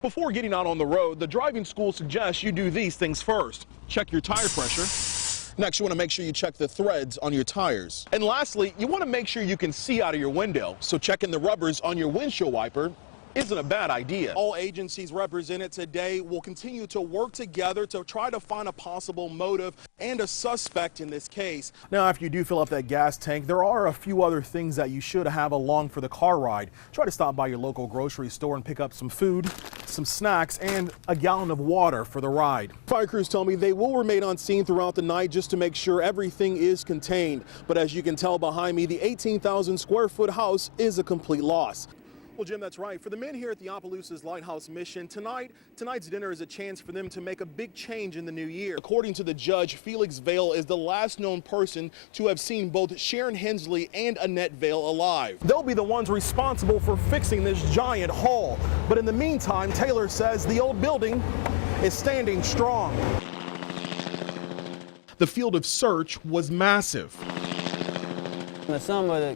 Before getting out on the road, the driving school suggests you do these things first. Check your tire pressure. Next, you want to make sure you check the threads on your tires. And lastly, you want to make sure you can see out of your window. So checking the rubbers on your windshield wiper isn't a bad idea. All agencies represented today will continue to work together to try to find a possible motive and a suspect in this case. Now, after you do fill up that gas tank, there are a few other things that you should have along for the car ride. Try to stop by your local grocery store and pick up some food, some snacks, and a gallon of water for the ride. Fire crews tell me they will remain on scene throughout the night just to make sure everything is contained. But as you can tell behind me, the 18,000 square foot house is a complete loss. Well, Jim, that's right. For the men here at the Opelousas Lighthouse Mission, tonight's dinner is a chance for them to make a big change in the new year. According to the judge, Felix Vale is the last known person to have seen both Sharon Hensley and Annette Vale alive. They'll be the ones responsible for fixing this giant hole. But in the meantime, Taylor says the old building is standing strong. The field of search was massive. In the summer,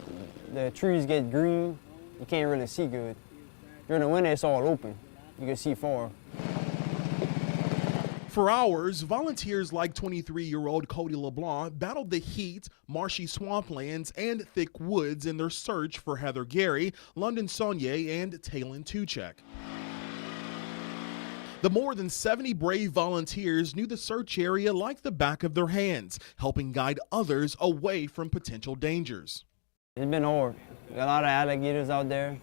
the trees get green. You can't really see good. During the winter, it's all open. You can see far. For hours, volunteers like 23-year-old Cody LeBlanc battled the heat, marshy swamplands, and thick woods in their search for Heather Gary, London Saunier, and Talon Tuchek. The more than 70 brave volunteers knew the search area like the back of their hands, helping guide others away from potential dangers. It's been hard. We got a lot of alligators out there.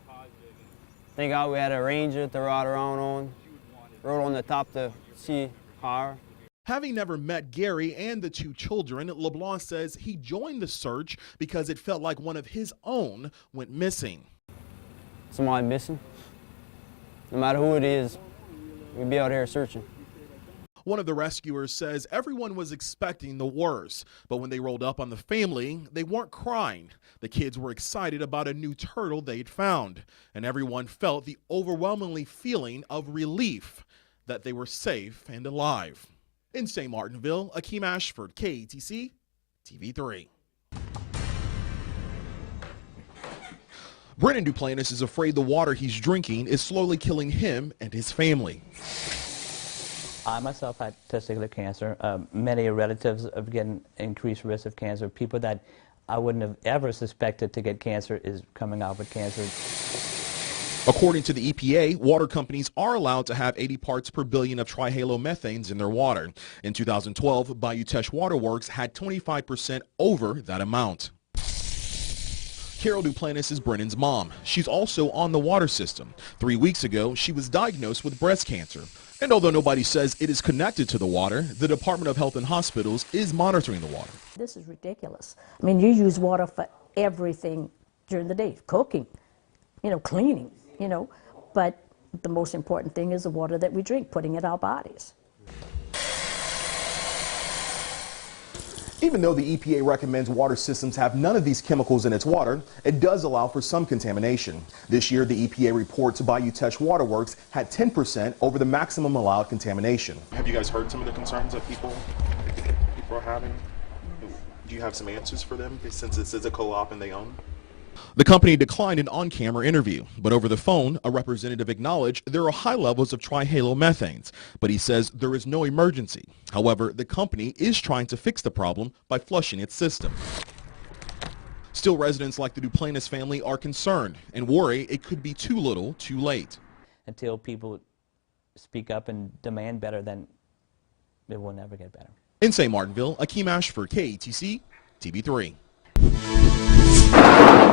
Thank God we had a ranger to ride around on. Rode on the top to see higher. Having never met Gary and the two children, LeBlanc says he joined the search because it felt like one of his own went missing. Somebody missing. No matter who it is, we'll be out here searching. One of the rescuers says everyone was expecting the worst, but when they rolled up on the family, they weren't crying. The kids were excited about a new turtle they'd found, and everyone felt the overwhelming feeling of relief that they were safe and alive. In St. Martinville, Akeem Ashford, KATC, TV3. Brennan Duplantis is afraid the water he's drinking is slowly killing him and his family. I myself had testicular cancer. Many relatives of getting increased risk of cancer. People that I wouldn't have ever suspected to get cancer is coming out with cancer. According to the EPA, water companies are allowed to have 80 parts per billion of trihalomethanes in their water. In 2012, Bayou Teche Waterworks had 25% over that amount. Carol Duplantis is Brennan's mom. She's also on the water system. 3 weeks ago, she was diagnosed with breast cancer. And although nobody says it is connected to the water, the Department of Health and Hospitals is monitoring the water. This is ridiculous. I mean, you use water for everything during the day, cooking, cleaning, but the most important thing is the water that we drink, putting it in our bodies. Even though the EPA recommends water systems have none of these chemicals in its water, it does allow for some contamination. This year, the EPA reports Bayou Teche Waterworks had 10% over the maximum allowed contamination. Have you guys heard some of the concerns that people are having? Do you have some answers for them since this is a co-op and they own? The company declined an on-camera interview, but over the phone, a representative acknowledged there are high levels of trihalomethanes, but he says there is no emergency. However, the company is trying to fix the problem by flushing its system. Still, residents like the Duplantis family are concerned and worry it could be too little, too late. Until people speak up and demand better, then it will never get better. In St. Martinville, Akeem Ashford, KATC, TV3.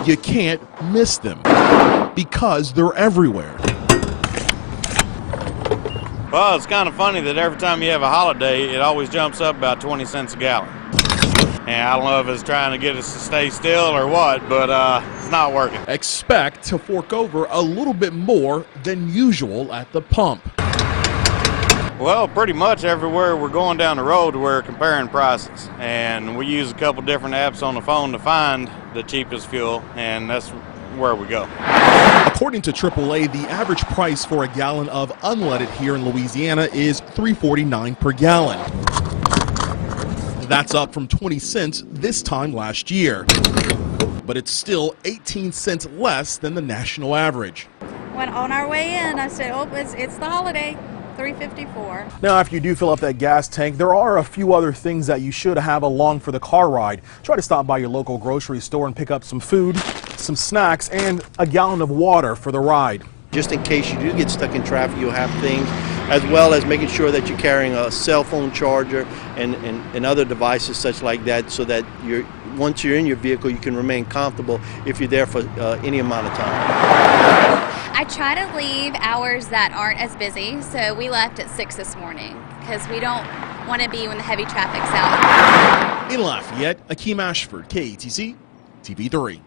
You can't miss them because they're everywhere. Well, it's kind of funny that every time you have a holiday, it always jumps up about 20 cents a gallon. And I don't know if it's trying to get us to stay still or what, but it's not working. Expect to fork over a little bit more than usual at the pump. Well, pretty much everywhere we're going down the road, we're comparing prices. And we use a couple different apps on the phone to find the cheapest fuel, and that's where we go. According to AAA, the average price for a gallon of unleaded here in Louisiana is $3.49 per gallon. That's up from 20 cents this time last year. But it's still 18 cents less than the national average. When on our way in, I said, oh, it's the holiday, 354. Now, after you do fill up that gas tank, there are a few other things that you should have along for the car ride. Try to stop by your local grocery store and pick up some food, some snacks, and a gallon of water for the ride. Just in case you do get stuck in traffic, you'll have things, as well as making sure that you're carrying a cell phone charger and other devices such like that, so that once you're in your vehicle, you can remain comfortable if you're there for any amount of time. I try to leave hours that aren't as busy, so we left at 6 this morning because we don't want to be when the heavy traffic's out. In Lafayette, Akeem Ashford, KATC, TV3.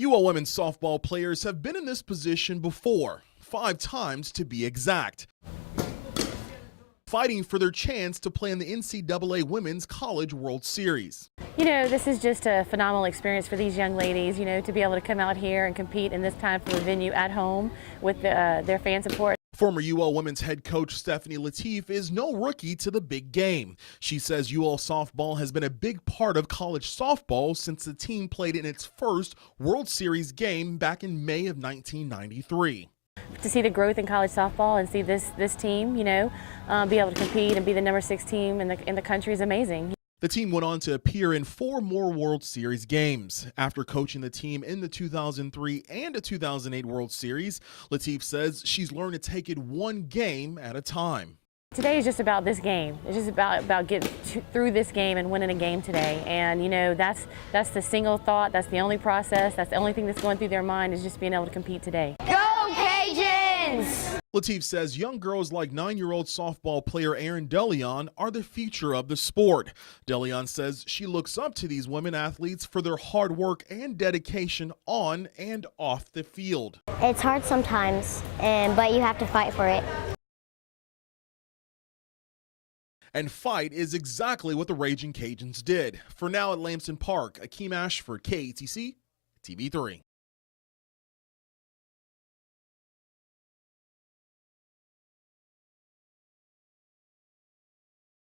UL women's softball players have been in this position before, 5 times to be exact, fighting for their chance to play in the NCAA Women's College World Series. You know, this is just a phenomenal experience for these young ladies, you know, to be able to come out here and compete in this time from a venue at home with their fan support. Former UL women's head coach Stephanie Latif is no rookie to the big game. She says UL softball has been a big part of college softball since the team played in its first World Series game back in May of 1993. To see the growth in college softball and see this team, you know, be able to compete and be the number 6 team in the country is amazing. The team went on to appear in 4 more World Series games. After coaching the team in the 2003 and the 2008 World Series, Latif says she's learned to take it one game at a time. Today is just about this game. It's just about getting through this game and winning a game today. And you know, that's the single thought, that's the only process, that's the only thing that's going through their mind is just being able to compete today. Go Cajuns! Latif says young girls like 9-year-old softball player Erin DeLeon are the future of the sport. DeLeon says she looks up to these women athletes for their hard work and dedication on and off the field. It's hard sometimes, but you have to fight for it. And fight is exactly what the Raging Cajuns did. For now at Lamson Park, Akeem Ashford, KATC, TV3.